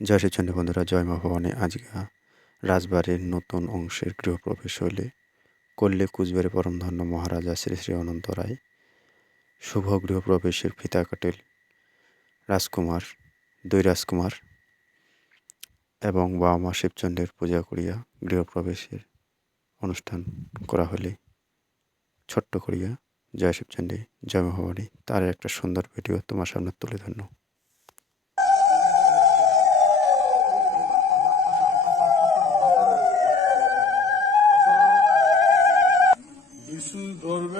জয় শ্রীচন্ডী বন্ধুরা, জয় মা ভবানী। আজকে রাজবাড়ির নতুন অংশের গৃহপ্রবেশ হইলে করলে কুচবিহারের পরমধন্য মহারাজা শ্রী শ্রী অনন্ত রায় শুভ গৃহপ্রবেশের ফিতা কাটেল। রাজকুমার, দুই রাজকুমার এবং বাবা মা শিবচন্দ্রের পূজা করিয়া গৃহপ্রবেশের অনুষ্ঠান করা হলে ছোট্ট করিয়া জয় শিবচন্ডী জয় মহাবাণী তার একটা সুন্দর ভিডিও তোমার সামনে তুলে ধরল Düşünün doğru?